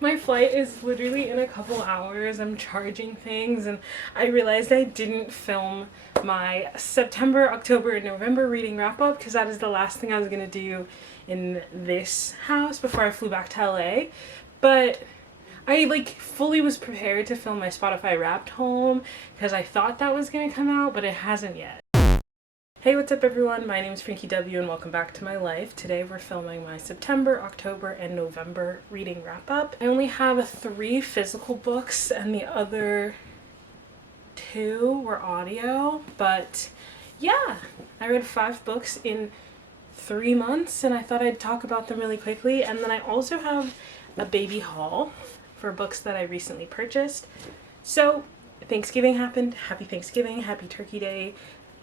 My flight is literally in a couple hours. I'm charging things and I realized I didn't film my September, October, and November reading wrap up because that is the last thing I was going to do in this house before I flew back to LA. But I fully was prepared to film my Spotify Wrapped home because I thought that was going to come out, but it hasn't yet. Hey, what's up everyone? My name is Frankie W and welcome back to my life. Today we're filming my September, October, and November reading wrap up. I only have 3 physical books and the other 2 were audio, but yeah, I read 5 books in 3 months and I thought I'd talk about them really quickly. And then I also have a baby haul for books that I recently purchased. So Thanksgiving happened. Happy Thanksgiving, happy Turkey Day.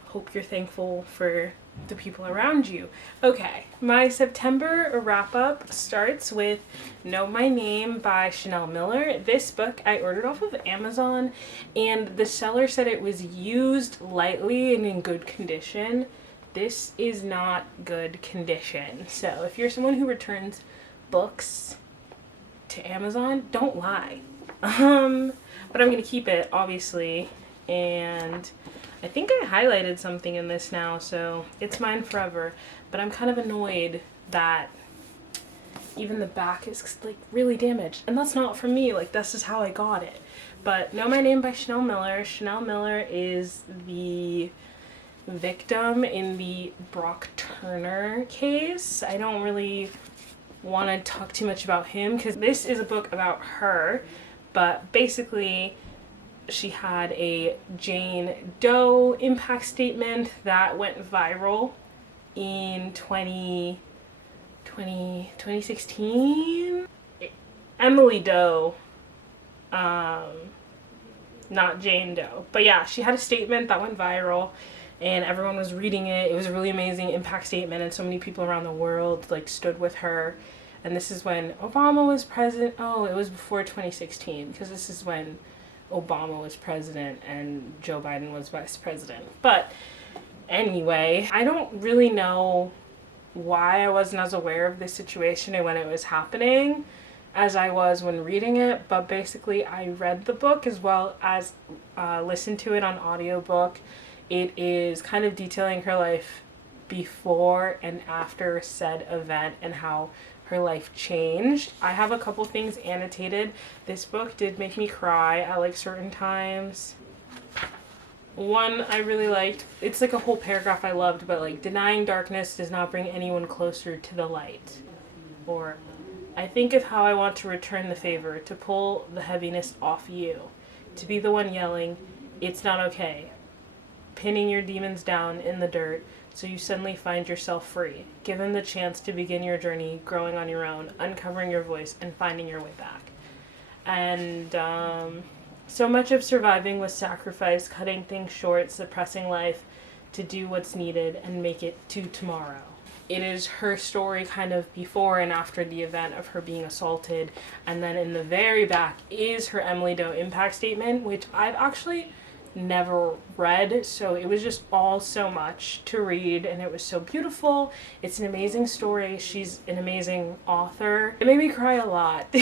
Hope you're thankful for the people around you. Okay, my September wrap up starts with Know My Name by Chanel Miller. This book I ordered off of Amazon and the seller said it was used lightly and in good condition. This is not good condition. So if you're someone who returns books to Amazon, don't lie. But I'm gonna keep it obviously, and I think I highlighted something in this now, so it's mine forever. But I'm kind of annoyed that even the back is really damaged, and that's not from me. This is how I got it. But Know My Name by Chanel Miller. Chanel Miller is the victim in the Brock Turner case. I don't really want to talk too much about him because this is a book about her, but basically she had a Jane Doe impact statement that went viral in 2016. Emily Doe, not Jane Doe. But yeah, she had a statement that went viral and everyone was reading it. It was a really amazing impact statement and so many people around the world stood with her. And this is when Obama was president. Oh, it was before 2016 because this is when Obama was president and Joe Biden was vice president. But anyway, I don't really know why I wasn't as aware of this situation and when it was happening as I was when reading it. But basically I read the book as well as listened to it on audiobook. It is kind of detailing her life before and after said event and how her life changed. I have a couple things annotated. This book did make me cry at certain times. One I really liked, it's a whole paragraph I loved, but denying darkness does not bring anyone closer to the light. Or I think of how I want to return the favor, to pull the heaviness off you, to be the one yelling, "It's not okay," pinning your demons down in the dirt so you suddenly find yourself free, given the chance to begin your journey, growing on your own, uncovering your voice, and finding your way back. And so much of surviving was sacrifice, cutting things short, suppressing life to do what's needed and make it to tomorrow. It is her story kind of before and after the event of her being assaulted. And then in the very back is her Emily Doe impact statement, which I've actually never read, so it was just all so much to read and it was so beautiful. It's an amazing story. She's an amazing author. It made me cry a lot.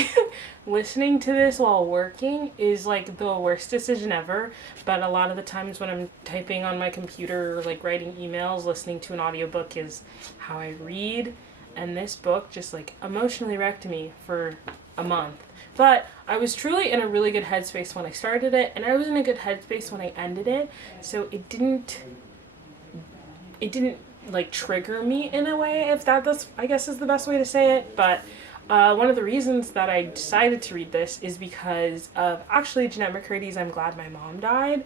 Listening to this while working is the worst decision ever, but a lot of the times when I'm typing on my computer or writing emails, listening to an audiobook is how I read, and this book just emotionally wrecked me for a month. But I was truly in a really good headspace when I started it, and I was in a good headspace when I ended it, so it didn't trigger me in a way, if that's I guess is the best way to say it. But one of the reasons that I decided to read this is because of actually Jeanette McCurdy's I'm Glad My Mom Died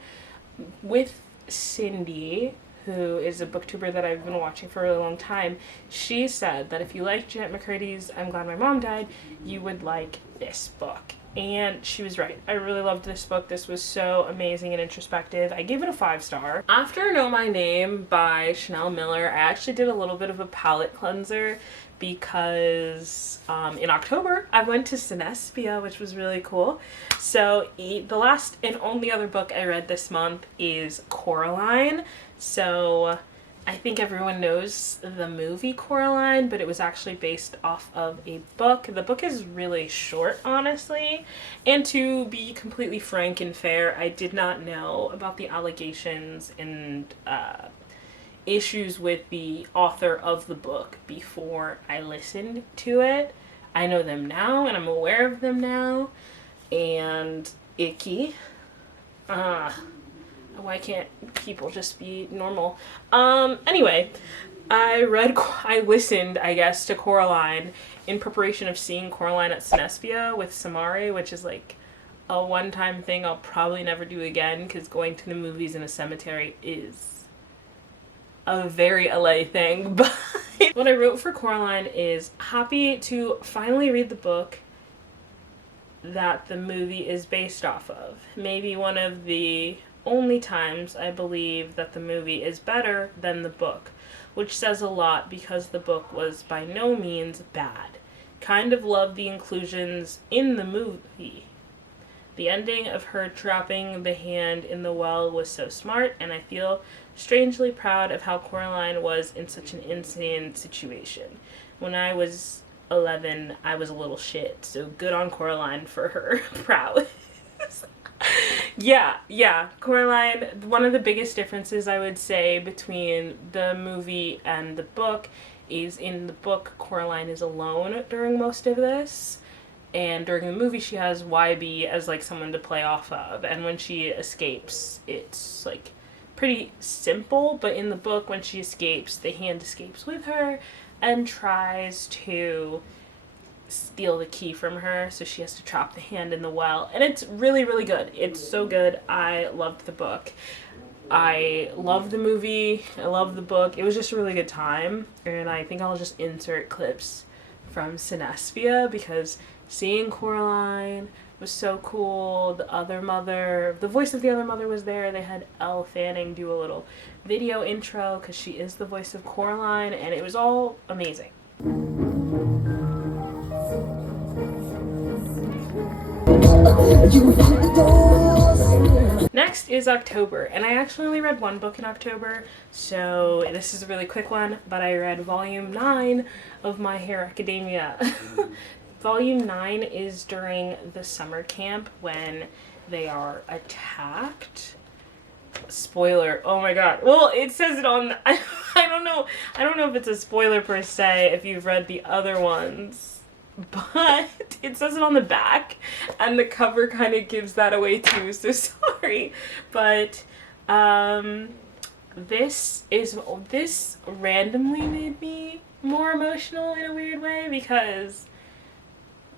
with Cindy, who is a booktuber that I've been watching for a really long time. She said that if you like Jeanette McCurdy's I'm Glad My Mom Died, you would like this book. And she was right. I really loved this book. This was so amazing and introspective. I gave it a 5-star. After Know My Name by Chanel Miller, I actually did a little bit of a palette cleanser because in October I went to Cinespia, which was really cool. So the last and only other book I read this month is Coraline. So I think everyone knows the movie Coraline, but it was actually based off of a book. The book is really short, honestly. And to be completely frank and fair, I did not know about the allegations and issues with the author of the book before I listened to it. I know them now, and I'm aware of them now. And icky. Why can't people just be normal? Anyway, I listened, I guess, to Coraline in preparation of seeing Coraline at Cinespia with Samari, which is like a one-time thing I'll probably never do again, because going to the movies in a cemetery is a very LA thing. But what I wrote for Coraline is happy to finally read the book that the movie is based off of. Maybe one of the only times I believe that the movie is better than the book, which says a lot because the book was by no means bad. Kind of loved the inclusions in the movie. The ending of her dropping the hand in the well was so smart, and I feel strangely proud of how Coraline was in such an insane situation. When I was 11, I was a little shit, so good on Coraline for her prowess. Yeah, Coraline, one of the biggest differences I would say between the movie and the book is in the book, Coraline is alone during most of this. And during the movie, she has YB as, like, someone to play off of. And when she escapes, it's, like, pretty simple. But in the book, when she escapes, the hand escapes with her and tries to steal the key from her. So she has to trap the hand in the well. And it's really, really good. It's so good. I loved the book. I love the movie. I love the book. It was just a really good time. And I think I'll just insert clips from Cinespia because seeing Coraline was so cool. The other mother, the voice of the other mother was there. They had Elle Fanning do a little video intro because she is the voice of Coraline, and it was all amazing. Next is October, and I actually only read one book in October, so this is a really quick one, but I read volume 9 of My Hero Academia. Volume 9 is during the summer camp when they are attacked. Spoiler, oh my god. Well, it says it on, I don't know if it's a spoiler per se if you've read the other ones, but it says it on the back, and the cover kind of gives that away too, so sorry. But, this randomly made me more emotional in a weird way because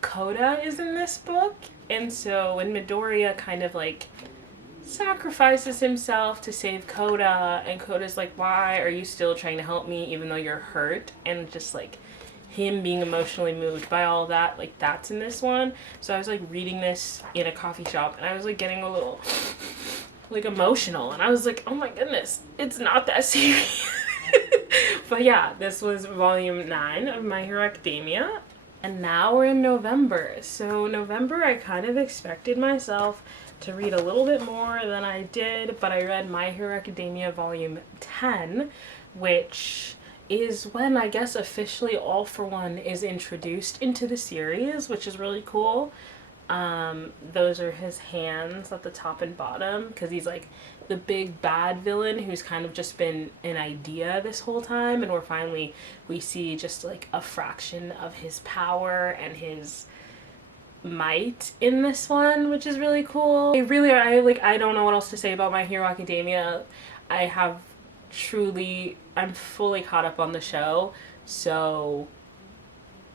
Coda is in this book, and so when Midoriya kind of like sacrifices himself to save Coda, and Coda's like, why are you still trying to help me even though you're hurt, and just like him being emotionally moved by all that, like that's in this one. So I was like reading this in a coffee shop, and I was like getting a little like emotional, and I was like, oh my goodness, it's not that serious. But yeah, this was volume 9 of My Hero Academia. And now we're in November. So November, I kind of expected myself to read a little bit more than I did, but I read My Hero Academia Volume 10, which is when I guess officially All for One is introduced into the series, which is really cool. Those are his hands at the top and bottom, because he's like the big bad villain who's kind of just been an idea this whole time, and we see just like a fraction of his power and his might in this one, which is really cool. I don't know what else to say about My Hero Academia. I'm fully caught up on the show, so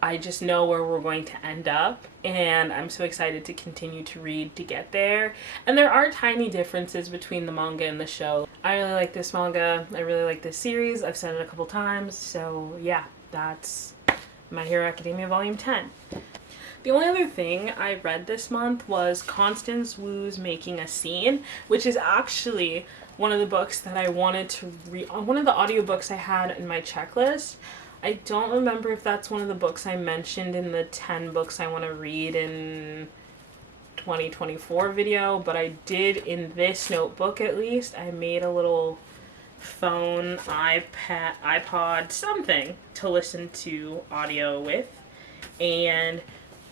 I just know where we're going to end up, and I'm so excited to continue to read to get there. And there are tiny differences between the manga and the show. I really like this manga. I really like this series. I've said it a couple times. So yeah, that's My Hero Academia Volume 10. The only other thing I read this month was Constance Wu's Making a Scene, which is actually one of the books that I wanted to read, one of the audiobooks I had in my checklist. I don't remember if that's one of the books I mentioned in the 10 books I want to read in 2024 video, but I did in this notebook at least. I made a little phone, iPod, something to listen to audio with. And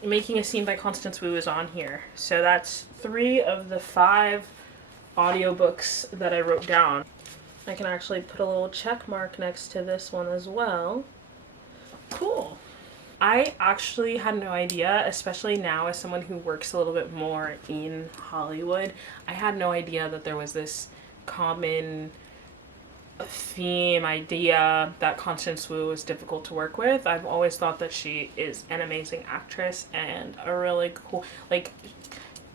Making a Scene by Constance Wu is on here. So that's 3 of the 5 audiobooks that I wrote down. I can actually put a little check mark next to this one as well. Cool. I actually had no idea, especially now as someone who works a little bit more in Hollywood, I had no idea that there was this common theme idea that Constance Wu is difficult to work with. I've always thought that she is an amazing actress and a really cool, like,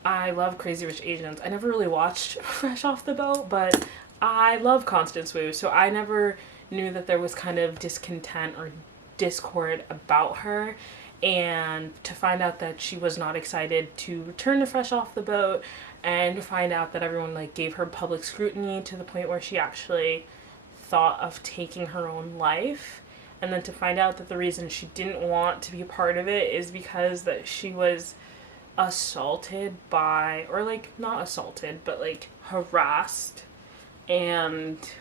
I love Crazy Rich Asians. I never really watched Fresh Off the Boat, but I love Constance Wu, so I never knew that there was kind of discontent or discord about her. And to find out that she was not excited to return to Fresh Off the Boat, and to find out that everyone like gave her public scrutiny to the point where she actually thought of taking her own life, and then to find out that the reason she didn't want to be a part of it is because that she was assaulted by, or like not assaulted, but like harassed and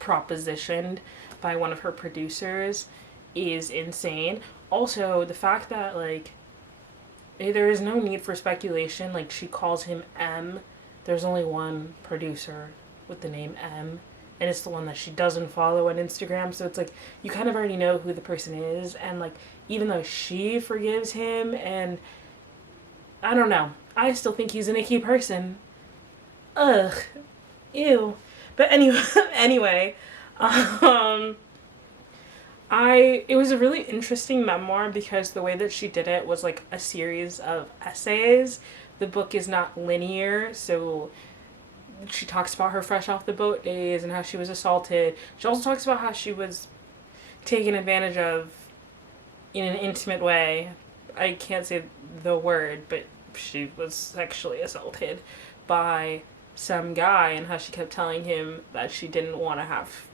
propositioned by one of her producers is insane. Also, the fact that like there is no need for speculation, like she calls him M. There's only one producer with the name M, and it's the one that she doesn't follow on Instagram, so it's like you kind of already know who the person is, and like even though she forgives him, and I don't know, I still think he's an icky person. Ugh. Ew. But anyway, it was a really interesting memoir because the way that she did it was like a series of essays. The book is not linear, so she talks about her fresh off the boat days and how she was assaulted. She also talks about how she was taken advantage of in an intimate way. I can't say the word, but she was sexually assaulted by some guy, and how she kept telling him that she didn't want to have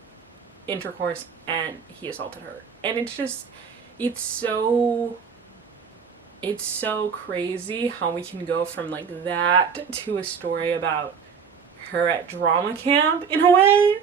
intercourse and he assaulted her. And it's so crazy how we can go from like that to a story about her at drama camp in a way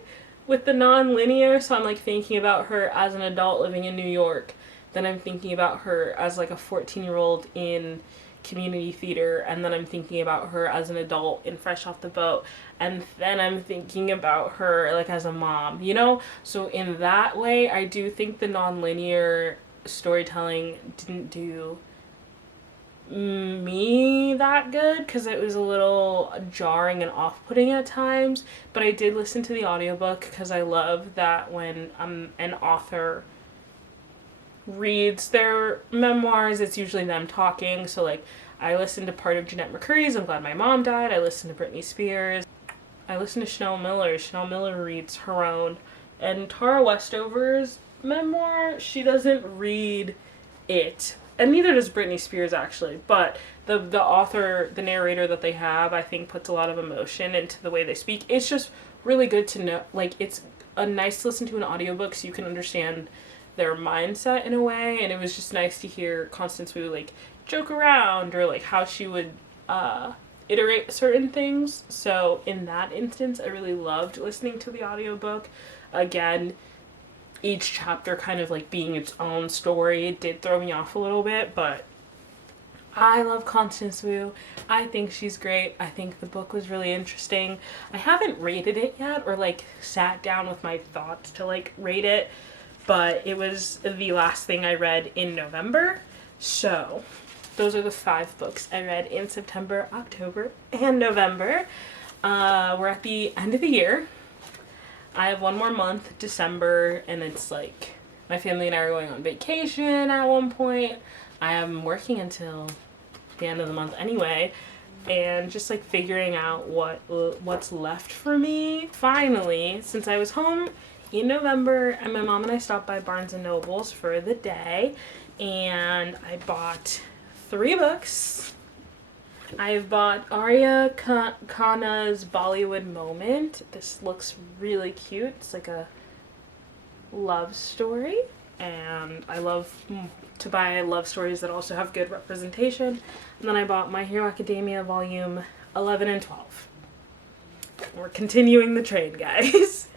with the non-linear. So I'm like thinking about her as an adult living in New York, then I'm thinking about her as like a 14-year-old in community theater, and then I'm thinking about her as an adult in Fresh Off the Boat, and then I'm thinking about her like as a mom, you know? So in that way, I do think the non-linear storytelling didn't do me that good because it was a little jarring and off-putting at times, but I did listen to the audiobook because I love that when an author reads their memoirs, it's usually them talking. So like I listened to part of Jeanette McCurry's I'm Glad My Mom Died, I listened to Britney Spears, I listened to Chanel Miller. Chanel Miller reads her own, and Tara Westover's memoir, she doesn't read it, and neither does Britney Spears actually, but the author, the narrator that they have, I think puts a lot of emotion into the way they speak. It's just really good to know, like it's a nice to listen to an audiobook so you can understand their mindset in a way. And it was just nice to hear Constance Wu like joke around, or like how she would iterate certain things. So in that instance, I really loved listening to the audiobook. Again, each chapter kind of like being its own story. It did throw me off a little bit, but I love Constance Wu. I think she's great. I think the book was really interesting. I haven't rated it yet, or like sat down with my thoughts to like rate it, but it was the last thing I read in November. So those are the 5 books I read in September, October, and November. We're at the end of the year. I have one more month, December, and it's like my family and I are going on vacation at one point. I am working until the end of the month anyway, and just like figuring out what's left for me. Finally, since I was home in November, and my mom and I stopped by Barnes & Noble's for the day, and I bought 3 books. I've bought Arya Khanna's Bollywood Moment. This looks really cute. It's like a love story, and I love to buy love stories that also have good representation. And then I bought My Hero Academia Volume 11 and 12. We're continuing the trade, guys.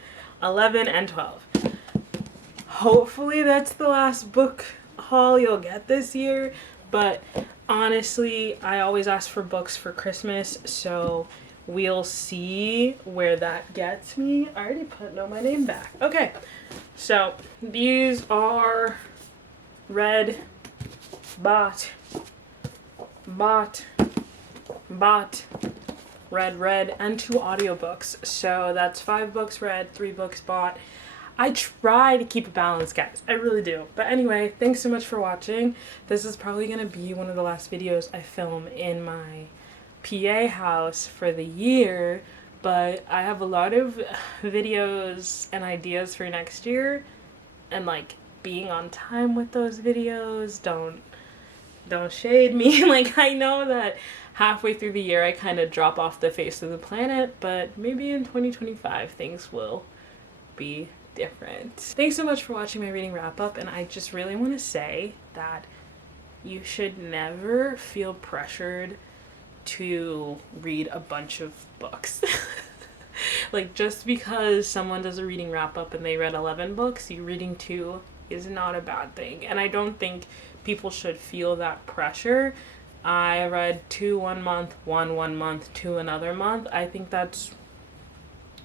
11 and 12. Hopefully that's the last book haul you'll get this year, but honestly, I always ask for books for Christmas, so we'll see where that gets me. I already put my name back. Okay, so these are read, bought, read, and 2 audiobooks. So that's 5 books read, 3 books bought. I try to keep a balance, guys. I really do. But anyway, thanks so much for watching. This is probably going to be one of the last videos I film in my PA house for the year, but I have a lot of videos and ideas for next year, and like being on time with those videos. Don't shade me. Like, I know that halfway through the year I kind of drop off the face of the planet, but maybe in 2025 things will be different. Thanks so much for watching my reading wrap up, and I just really want to say that you should never feel pressured to read a bunch of books. Like, just because someone does a reading wrap up and they read 11 books, you reading 2 is not a bad thing, and I don't think people should feel that pressure. I read 2 one month, 1 month, 2 another month. I think that's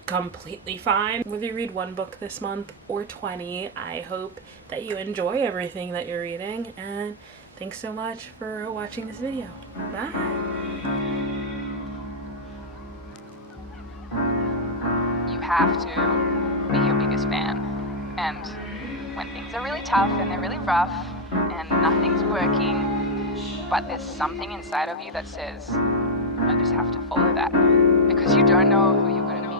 completely fine. Whether you read 1 book this month or 20, I hope that you enjoy everything that you're reading, and thanks so much for watching this video. Bye! You have to be your biggest fan, and when things are really tough and they're really rough and nothing's working, but there's something inside of you that says, I just have to follow that, because you don't know who you're going to meet.